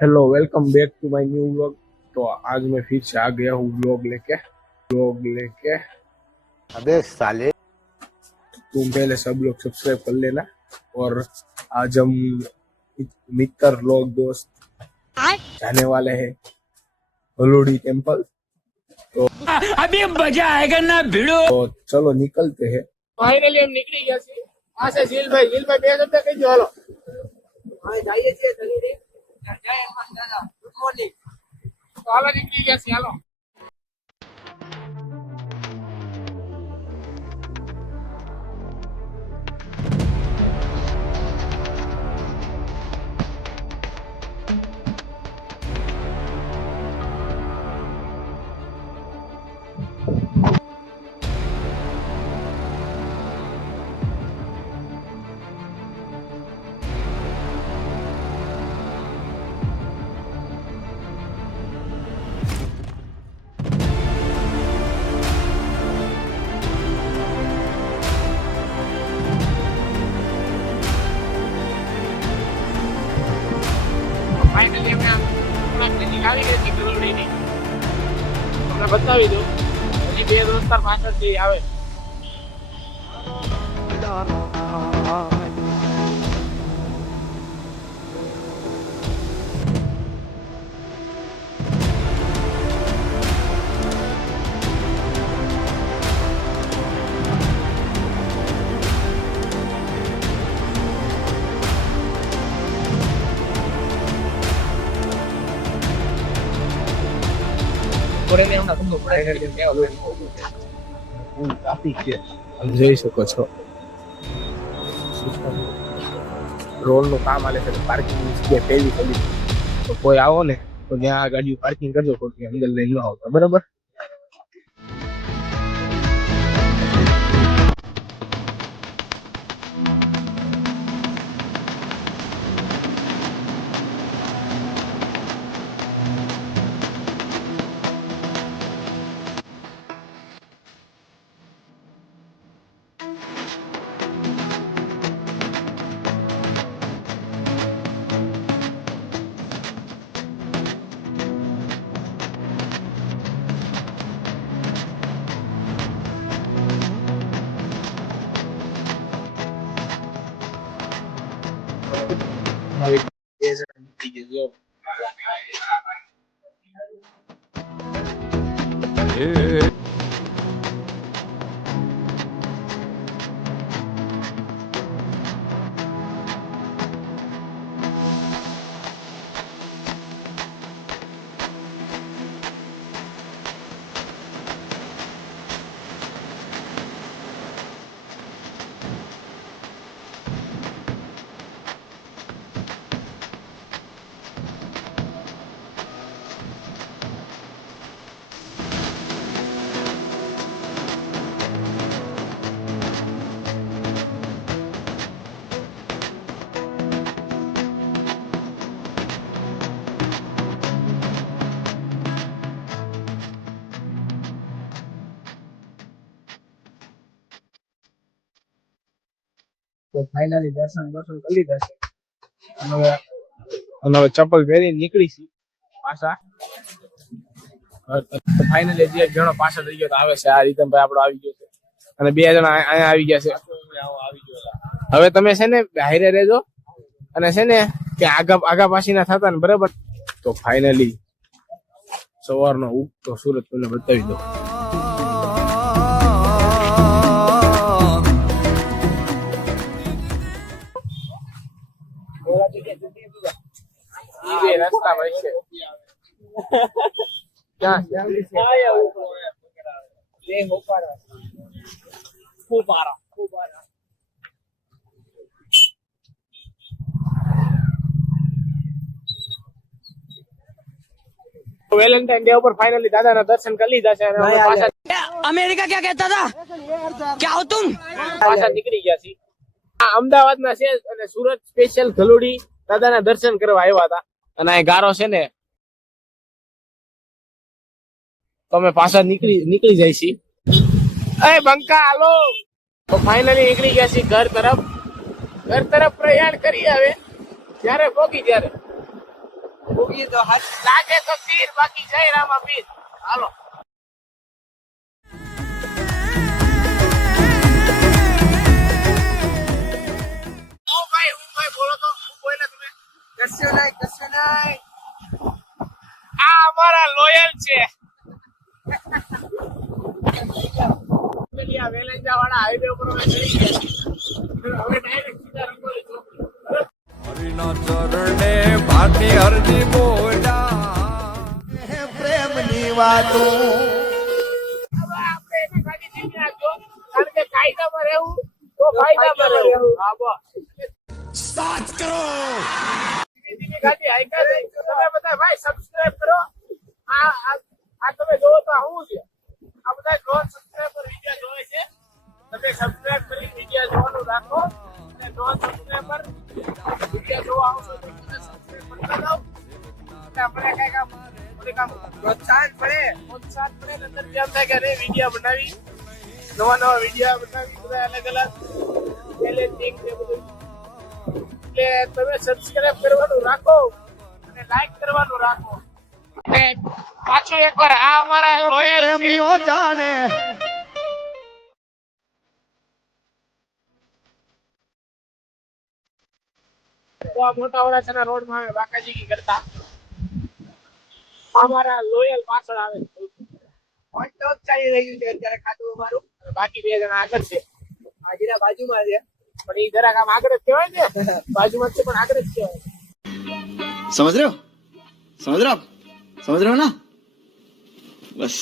Hello welcome back to my new vlog. तो आज मैं फिर से आ गया हूँ व्लॉग लेके। अबे साले। तुम पहले सब लोग सब्सक्राइब कर लेना। और आज हम मित्र लोग दोस्त जाने वाले हैं हलोड़ी टेम्पल। तो अभी मजा आएगा ना भिड़ो। तो चलो निकलते हैं। फाइनली हम નીકળી ગયા છીએ આ છે જીલભાઈ બે શબ્દ કહી દો હાલો હા જઈએ છીએ ધનીરી જય હનુમાન દાદા ગુડ મોર્નિંગ તો હાલો નીકળી ગયા છીએ હાલો ફાઇનલી અમે થોડાક નજીક આવી ગયા છીએ ગરુડીની તમને બતાવી દઉં હજી બે દોસ્તાર પાછળથી આવે જોઈ શકો છો રોડ નું કામ આલે છે પાર્કિંગ ની જગ્યા પેલી કરી તો કોઈ આવો ને તો ત્યાં આ ગાડીઓ પાર્કિંગ કરજો કોઈ અંદર લઈ ન આવતા બરાબર. તો ફાઇનલી દર્શન કરી લીધા છે અને હવે ચપ્પલ પહેરી નીકળી પાછા. ફાઇનલી જે એક જણો પાછળ થઈ ગયો આવે છે આ રીતમભાઈ આપણો આવી ગયો છે અને બે જણા અહીંયા આવી ગયા છે. હવે તમે છે ને હારે રહેજો અને છે ને ત્યાં આગા પાછી ના થતા ને બરાબર. તો ફાઇનલી સવારનો ઉગતો સુરત તમને બતાવી દો. રસ્તા મળશે વેલેન્ટાઇન ડે ઉપર ફાઇનલી દાદાના દર્શન કરી લીધા છે અને अमेरिका क्या कहता था क्या हो तुम પાછા નીકળી ગયા છીએ. અમદાવાદ ના છે અને સુરત સ્પેશિયલ ગલુડી દાદાના દર્શન કરવા આવ્યા હતા અને આ ગારો છે ને તો અમે પાછા નીકળી જાય છીએ. એ બંકા હાલો. તો ફાઇનલી નીકળી ગયા છીએ ઘર તરફ પ્રયાણ કરી. હવે જ્યારે પહોંચી ત્યારે ઉગી તો હાથ લાગે તો તીર બાકી જય રામા પીર હાલો ઓ ભાઈ બોલો તો હું બોલે તમે કશું નહીં આ અમારા લોયલ છે પેલી આ વેલેન્જા વાળા હાઈવે ઉપર અમે ચડી ગયા હવે ડાયરેક્ટ સીધા રંગોળી ચોકડી હરિના ચરણે ભાટી હરજી બોલા પ્રેમની વાતો હવે આપણે એને ખાલી જીવી નાખજો કારણ કે કાયદામાં રહેવું તો ફાયદામાં રહેવું હા બસ સાત કરો ધીમે ગાડી હાઈકા થઈ તમે બધા ભાઈ સબસ્ક્રાઇબ કરો આ તમે જોવો તો હું છે આ બધા નોન સબસ્ક્રાઇબર વિડિયો જોવે છે તમે સબસ્ક્રાઇબ કરી વિડિયો જોવાનું રાખો અને નોન સબસ્ક્રાઇબર વિડિયો જોવા આવશો તો સબસ્ક્રાઇબ કરતા જાઓ એટલે આપણે કઈ કામ પ્રોત્સાહન પડે અંદર કેમ થાય કે અરે વિડિયો બનાવી નવા વિડિયો બનાવી બધા અલગ અલગ ચેલેન્જિંગ ને બધું એટલે તમે સબસ્ક્રાઇબ કરવાનું રાખો અને લાઈક કરવાનું રાખો અને પાછો એકવાર આ અમારા લોયર પ્રેમીઓ જાણે તો આ મોટા વરાછાના રોડમાં આવે બાકાજી કી કરતા અમારા લોયલ પાછળ આવે કોન્ટેક્ટ ચાલી રહ્યું છે અત્યારે ખાતું અમારું બાકી બે જણા આગળ છે હાજીરા બાજુમાં છે પણ એ જરાક આમ આગળ જ કહેવાય ને બાજુમાં છે પણ આગળ જ કહેવાય समझ रहे हो आप समझ रहे हो ना बस